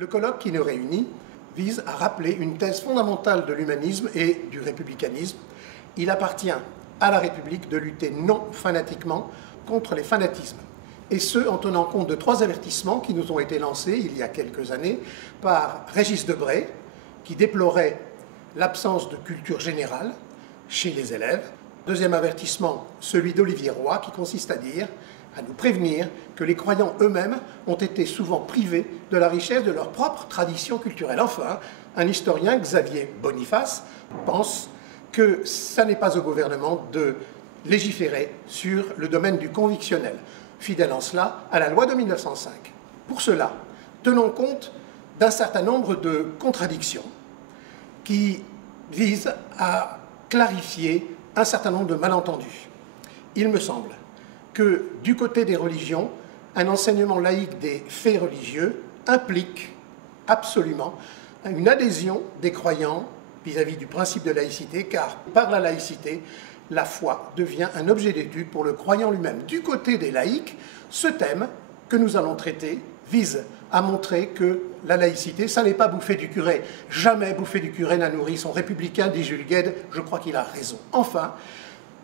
Le colloque qui nous réunit vise à rappeler une thèse fondamentale de l'humanisme et du républicanisme. Il appartient à la République de lutter non fanatiquement contre les fanatismes. Et ce, en tenant compte de 3 avertissements qui nous ont été lancés il y a quelques années par Régis Debray, qui déplorait l'absence de culture générale chez les élèves. Deuxième avertissement, celui d'Olivier Roy, qui consiste à nous prévenir que les croyants eux-mêmes ont été souvent privés de la richesse de leur propre tradition culturelle. Enfin, un historien, Xavier Boniface, pense que ça n'est pas au gouvernement de légiférer sur le domaine du convictionnel, fidèle en cela à la loi de 1905. Pour cela, tenons compte d'un certain nombre de contradictions qui visent à clarifier un certain nombre de malentendus. Il me semble que du côté des religions, un enseignement laïque des faits religieux implique absolument une adhésion des croyants vis-à-vis du principe de laïcité, car par la laïcité, la foi devient un objet d'étude pour le croyant lui-même. Du côté des laïcs, ce thème que nous allons traiter vise à montrer que la laïcité, ça n'est pas bouffer du curé. Jamais bouffer du curé n'a nourri son républicain, dit Jules Guesde, je crois qu'il a raison. Enfin,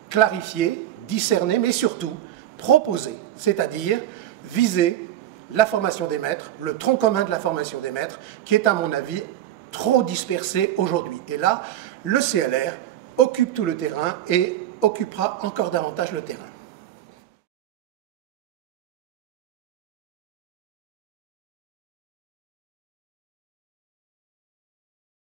clarifier, discerner, mais surtout proposer, c'est-à-dire viser la formation des maîtres, le tronc commun de la formation des maîtres, qui est à mon avis trop dispersé aujourd'hui. Et là, le CLR occupe tout le terrain et occupera encore davantage le terrain.